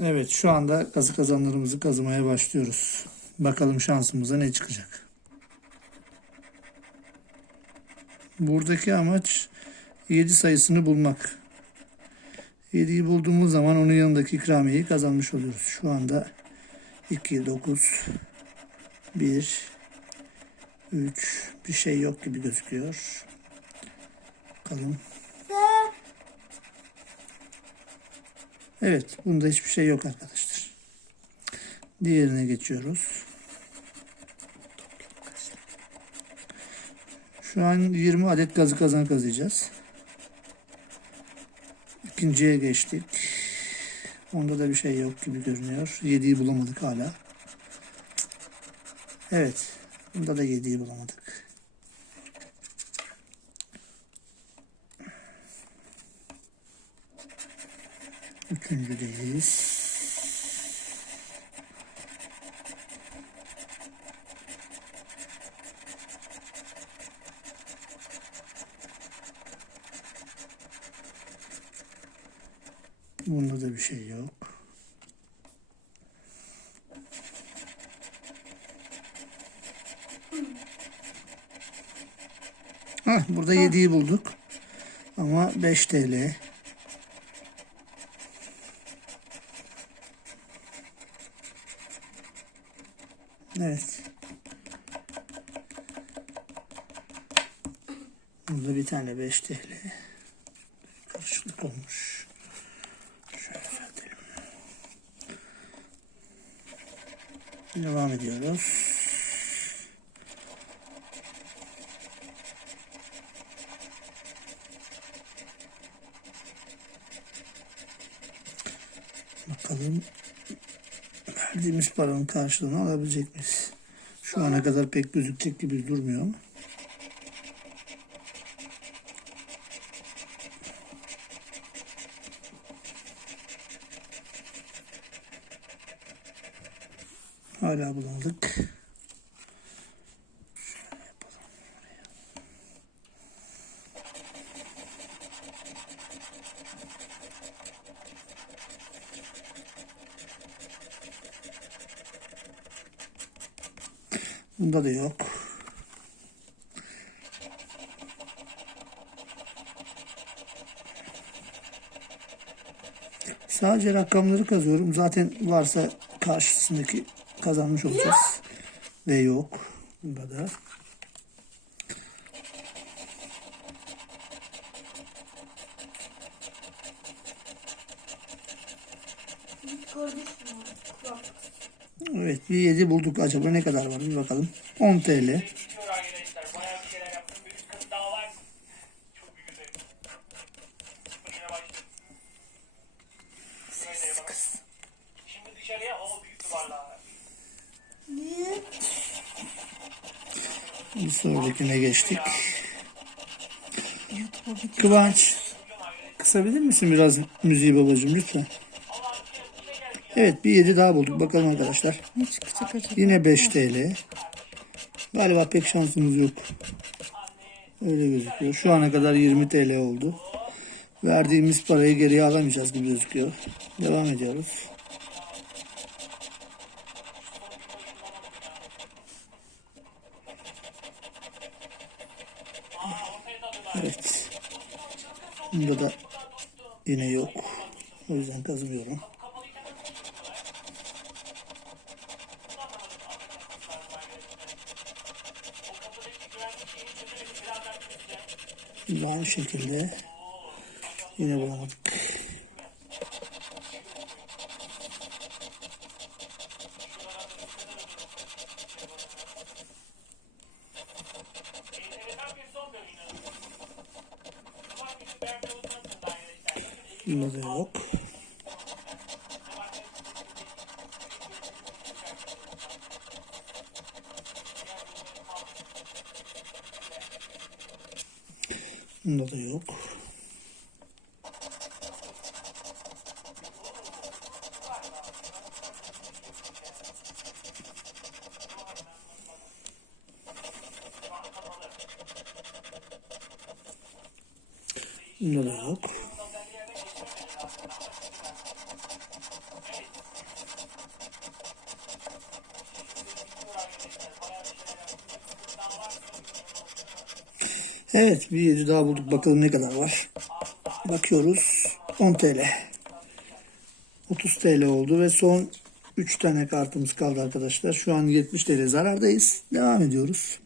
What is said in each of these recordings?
Evet şu anda kazı kazanlarımızı kazımaya başlıyoruz. Bakalım şansımıza ne çıkacak. Buradaki amaç 7 sayısını bulmak. 7'yi bulduğumuz zaman onun yanındaki ikramiyeyi kazanmış oluyoruz. Şu anda 2, 9, 1, 3 bir şey yok gibi gözüküyor. Bakalım. Evet, bunda hiçbir şey yok arkadaşlar. Diğerine geçiyoruz. Şu an 20 adet gazı kazan kazıyacağız. İkinciye geçtik. Onda da bir şey yok gibi görünüyor. 7'yi bulamadık hala. Evet. Bunda da 7'yi bulamadık. Üçüncüdeyiz. Bunda da bir şey yok. Hah, burada 7'yi bulduk. Ama 5 TL. Evet. Burada bir tane 5 TL. Karışıklık olmuş. Şöyle düzeltelim. Devam ediyoruz. Bakalım verdiğimiz paranın karşılığını alabilecek miyiz? Şu ana kadar pek gözükecek gibi durmuyor ama. Hala bulamadık. Bunda da yok. Sadece rakamları kazıyorum. Zaten varsa karşısındaki kazanmış olacağız. Ve yok. Bunda da. Gördün mü? Evet bir 7 bulduk. Acaba ne kadar var bir bakalım. 10 TL. Bir sonrakine geçtik. Kıvanç. Kısabilir misin biraz müziği babacığım lütfen? Evet bir 7 daha bulduk. Bakalım arkadaşlar. Ne çıkacak acaba? Yine 5 TL. Galiba pek şansımız yok. Öyle gözüküyor. Şu ana kadar 20 TL oldu. Verdiğimiz parayı geriye alamayacağız gibi gözüküyor. Devam ediyoruz. Evet. Bunda da yine yok. O yüzden kazmıyorum. Yine aynı şekilde yine bulamadık. Enteresan bir son bölümü. Sabah günü Berkay Uzman'ın da arkadaşlar. Bunda da yok. Bunda da yok. Bunda da yok. Evet bir 7 daha bulduk. Bakalım ne kadar var. Bakıyoruz. 10 TL. 30 TL oldu ve son 3 tane kartımız kaldı arkadaşlar. Şu an 70 TL zarardayız. Devam ediyoruz.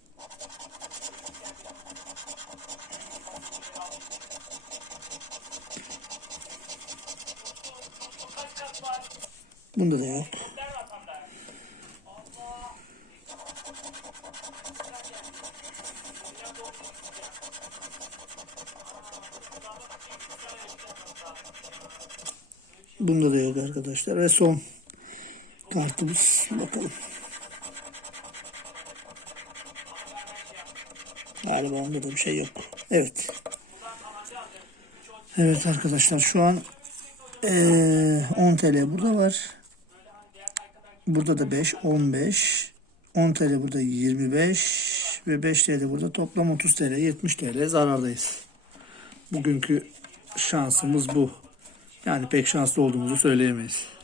Bunda da yok. Bunda da yok arkadaşlar. Ve son kartımız. Bakalım. Galiba onda da bir şey yok. Evet. Evet arkadaşlar şu an eee 10 TL burada var. Burada da 5, 15. 10 TL burada 25 ve 5 TL burada toplam 30 TL, 70 TL zarardayız. Bugünkü şansımız bu. Yani pek şanslı olduğumuzu söyleyemeyiz.